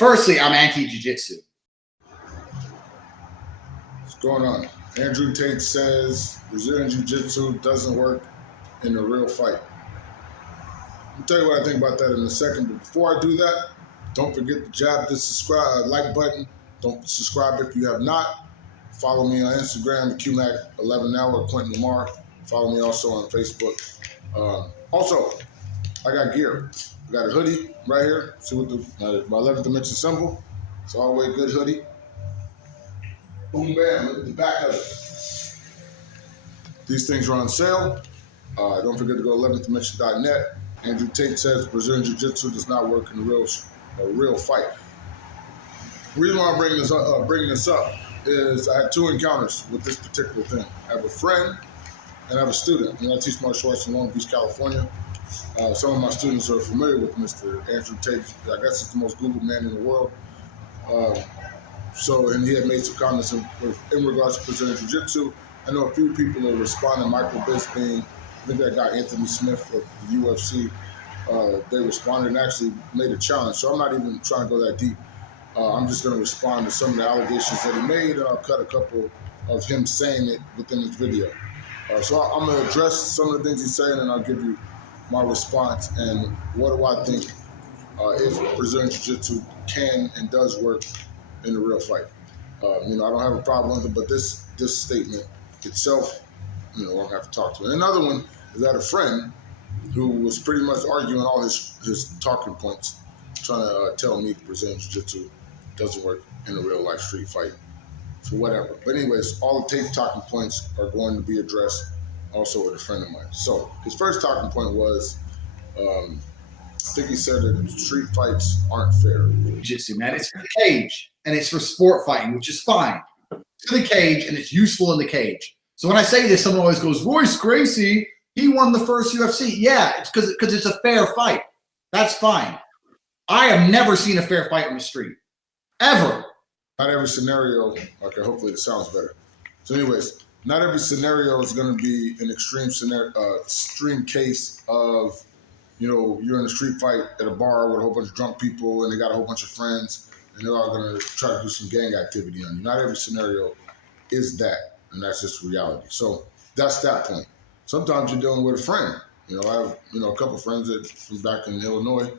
firstly, I'm anti-jiu-jitsu. What's going on? Andrew Tate says Brazilian Jiu-Jitsu doesn't work in a real fight. I'll tell you what I think about that in a second, but before I do that, don't forget to jab the subscribe like button. Don't subscribe if you have not. Follow me on Instagram, QMac11 now, or Quentin Lamar. Follow me also on Facebook. Also, I got gear. I got a hoodie right here. See what my 11th dimension symbol. It's all the way good hoodie. Boom, bam, look at the back of it. These things are on sale. Don't forget to go to 11thdimension.net. Andrew Tate says Brazilian Jiu-Jitsu does not work in a real fight. The reason why I'm bringing this up is I had 2 encounters with this particular thing. I have a friend and I have a student. And I teach martial arts in Long Beach, California. Some of my students are familiar with Mr. Andrew Tate. I guess he's the most Googled man in the world. And he had made some comments in regards to Brazilian Jiu-Jitsu. I know a few people are responding. Michael Bisping, I think that guy Anthony Smith of the UFC, they responded and actually made a challenge. So I'm not even trying to go that deep. I'm just going to respond to some of the allegations that he made, and I'll cut a couple of him saying it within this video. So I'm going to address some of the things he's saying, and I'll give you my response and what do I think if Brazilian Jiu-Jitsu can and does work in a real fight. I don't have a problem with it, but this statement itself, I'm going to have to talk to it. Another one is that a friend who was pretty much arguing all his talking points, trying to tell me Brazilian Jiu-Jitsu doesn't work in a real life street fight for whatever. But anyways, all the Tate talking points are going to be addressed also with a friend of mine. So his first talking point was, I think he said that street fights aren't fair. Jiu-Jitsu, man, it's for the cage and it's for sport fighting, which is fine. It's for the cage and it's useful in the cage. So when I say this, someone always goes, Royce Gracie, he won the first UFC. Yeah, it's because it's a fair fight. That's fine. I have never seen a fair fight on the street. Ever. Not every scenario, okay, hopefully it sounds better. So anyways, not every scenario is going to be an extreme case of, you're in a street fight at a bar with a whole bunch of drunk people and they got a whole bunch of friends and they're all going to try to do some gang activity on you. Not every scenario is that, and that's just reality. So that's that point. Sometimes you're dealing with a friend. I have, a couple of friends from back in Illinois,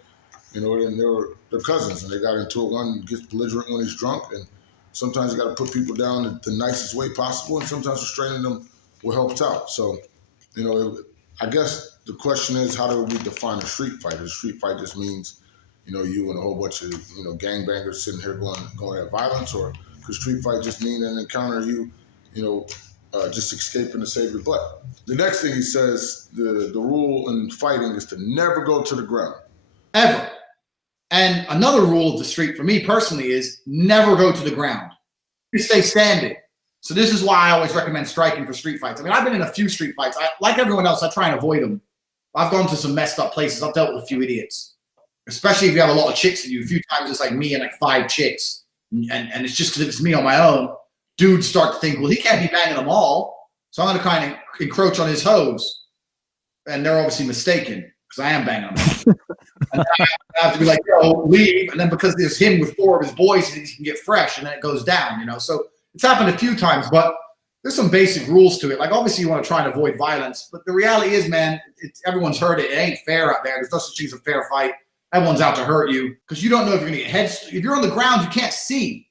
and they're cousins, and they got into it. One gets belligerent when he's drunk, and sometimes you got to put people down the nicest way possible, and sometimes restraining them will help out. So, I guess the question is, how do we define a street fight? A street fight just means, you and a whole bunch of, gangbangers sitting here going at violence, or could street fight just mean an encounter just escaping to save your butt? The next thing he says, the rule in fighting is to never go to the ground. Ever. And another rule of the street for me personally is never go to the ground. You stay standing. So this is why I always recommend striking for street fights. I mean, I've been in a few street fights. Like everyone else, I try and avoid them. I've gone to some messed up places. I've dealt with a few idiots, especially if you have a lot of chicks in you. A few times it's like me and like 5 chicks. And it's just because if it's me on my own, dudes start to think, well, he can't be banging them all. So I'm going to kind of encroach on his hose. And they're obviously mistaken because I am banging them. And I have to be like, leave. And then because there's him with 4 of his boys, he can get fresh and then it goes down, So it's happened a few times, but there's some basic rules to it. Like, obviously you want to try and avoid violence, but the reality is, man, everyone's heard it. It ain't fair out there. There's no such thing as a fair fight. Everyone's out to hurt you because you don't know if you're going to get if you're on the ground, you can't see.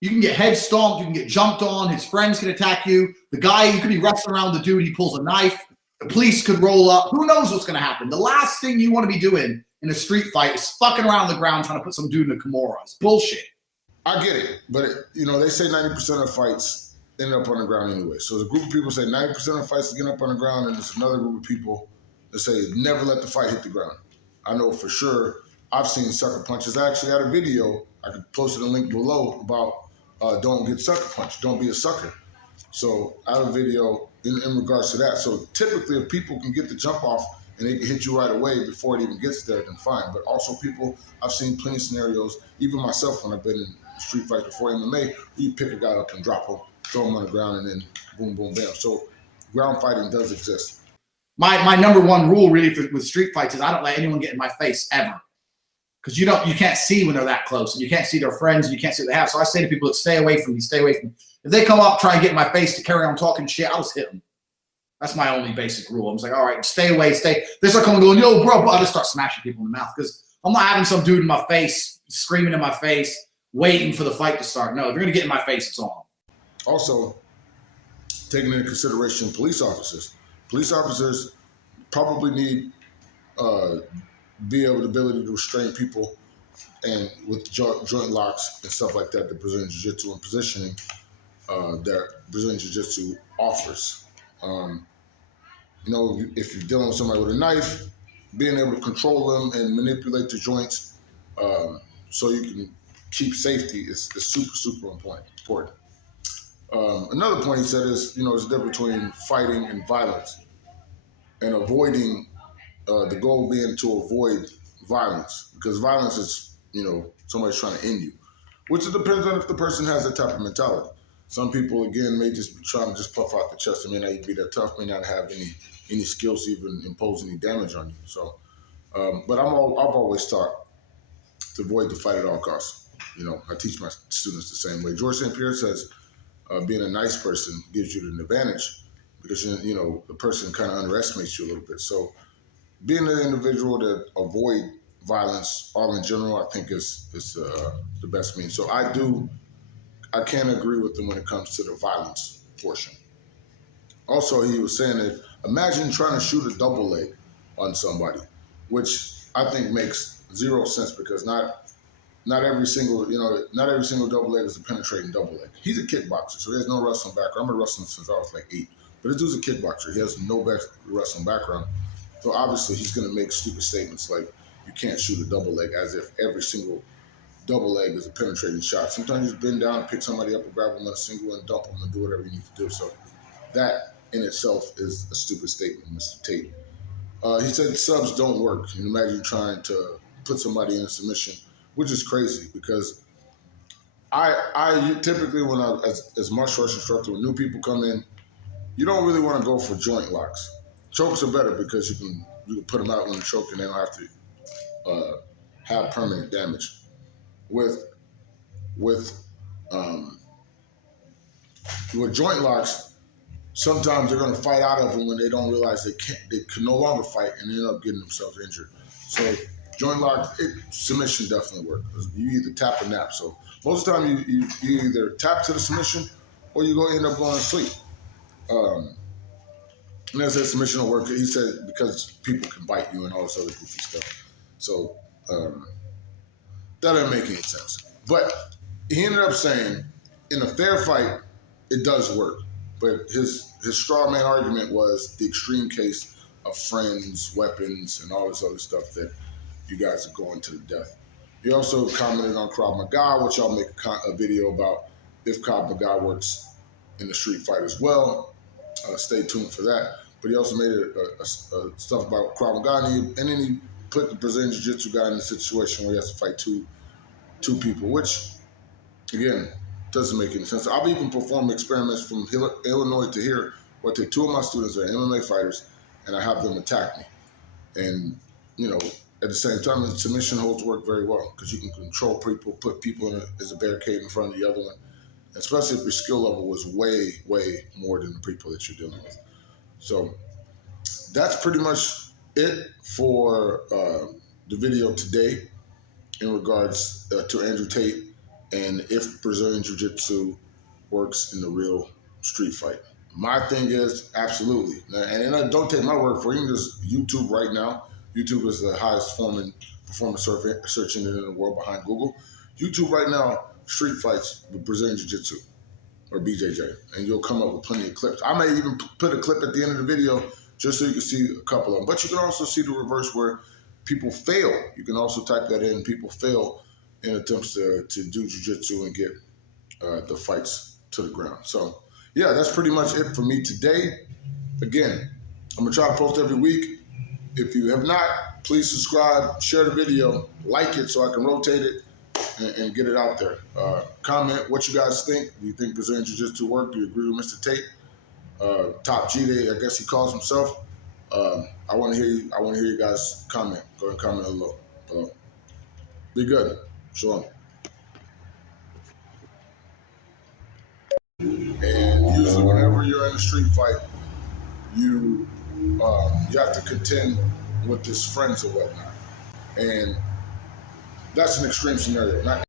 You can get head stomped. You can get jumped on. His friends can attack you. The guy, you could be wrestling around with the dude. He pulls a knife. The police could roll up. Who knows what's going to happen? The last thing you want to be doing in a street fight is fucking around the ground trying to put some dude in a Kimura. It's bullshit. I get it. But, they say 90% of fights end up on the ground anyway. So the group of people say 90% of fights get up on the ground, and there's another group of people that say never let the fight hit the ground. I know for sure I've seen sucker punches. I actually had a video. I could post a link below about don't get sucker punched. Don't be a sucker. So I have a video in regards to that. So typically if people can get the jump off and they can hit you right away before it even gets there, then fine. But also I've seen plenty of scenarios, even myself when I've been in street fights before MMA, where you pick a guy up and drop him, throw him on the ground, and then boom, boom, bam. So ground fighting does exist. My number one rule really with street fights is I don't let anyone get in my face ever. because you can't see when they're that close, and you can't see their friends, and you can't see what they have. So I say to people, stay away from me, stay away from me. If they come up, try and get in my face to carry on talking shit, I'll just hit them. That's my only basic rule. I'm just like, all right, stay away, stay. They start coming going, yo, bro, I'll just start smashing people in the mouth, because I'm not having some dude in my face, screaming in my face, waiting for the fight to start. No, if you're going to get in my face, it's on. Also, taking into consideration police officers. Police officers probably need the ability to restrain people, and with joint locks and stuff like that, the Brazilian Jiu-Jitsu and positioning that Brazilian Jiu-Jitsu offers. You know, if you're dealing with somebody with a knife, being able to control them and manipulate the joints so you can keep safety is super, super important. Another point he said is, you know, there's a difference between fighting and violence, and avoiding, the goal being to avoid violence, because violence is, you know, somebody's trying to end you, which it depends on if the person has that type of mentality. Some people, again, may just be trying to just puff out the chest. They may not be that tough, may not have any skills to even impose any damage on you. So, but I've always taught to avoid the fight at all costs. You know, I teach my students the same way. George St. Pierre says, being a nice person gives you an advantage, because, you know, the person kind of underestimates you a little bit. So being an individual that avoid violence all in general, I think is the best means. So I can't agree with him when it comes to the violence portion. Also, he was saying that imagine trying to shoot a double leg on somebody, which I think makes zero sense, because not every single double leg is a penetrating double leg. He's a kickboxer, so he has no wrestling background. I've been wrestling since I was like 8. But this dude's a kickboxer. He has no wrestling background. So obviously he's going to make stupid statements like, you can't shoot a double leg, as if every single double leg is a penetrating shot. Sometimes you just bend down, pick somebody up, and grab them on a single and dump them and do whatever you need to do. So that in itself is a stupid statement, Mr. Tate. He said subs don't work. You imagine trying to put somebody in a submission, which is crazy, because I typically, when as martial arts instructor, when new people come in, you don't really want to go for joint locks. Chokes are better because you can put them out when they're choking. They don't have to have permanent damage. With joint locks, sometimes they're going to fight out of them when they don't realize they can no longer fight, and they end up getting themselves injured. So joint lock, submission definitely works. You either tap or nap. So most of the time you either tap to the submission, or you end up going to sleep. And as that submission will work, he said, because people can bite you and all this other goofy stuff. So that didn't make any sense. But he ended up saying, in a fair fight, it does work. But his straw man argument was the extreme case of friends, weapons, and all this other stuff that you guys are going to the death. He also commented on Krav Maga, which I'll make a video about if Krav Maga works in the street fight as well. Stay tuned for that. But he also made a stuff about Krav Maga, and then he put the Brazilian Jiu-Jitsu guy in a situation where he has to fight two people, which, again, doesn't make any sense. I've even performed experiments from Illinois to here, where I take 2 of my students that are MMA fighters, and I have them attack me. And, you know, at the same time, the submission holds work very well, because you can control people, put people as a barricade in front of the other one, especially if your skill level was way, way more than the people that you're dealing with. So that's pretty much it for the video today in regards to Andrew Tate and if Brazilian Jiu-Jitsu works in the real street fight. My thing is, absolutely. And don't take my word for it. You can just YouTube right now. YouTube is the highest performance search engine in the world behind Google. YouTube right now, street fights with Brazilian Jiu-Jitsu or BJJ, and you'll come up with plenty of clips. I may even put a clip at the end of the video just so you can see a couple of them. But you can also see the reverse where people fail. You can also type that in, people fail in attempts to do jiu-jitsu and get the fights to the ground. So, yeah, that's pretty much it for me today. Again, I'm going to try to post every week. If you have not, please subscribe, share the video, like it so I can rotate it and get it out there. Comment what you guys think. Do you think Brazilian Jiu-Jitsu work? Do you agree with Mr. Tate? Top G, I guess he calls himself. I want to hear you guys comment. Go ahead and comment below. Be good. Shalom. And usually, whenever you're in a street fight, you have to contend with his friends or whatnot, and that's an extreme scenario. Not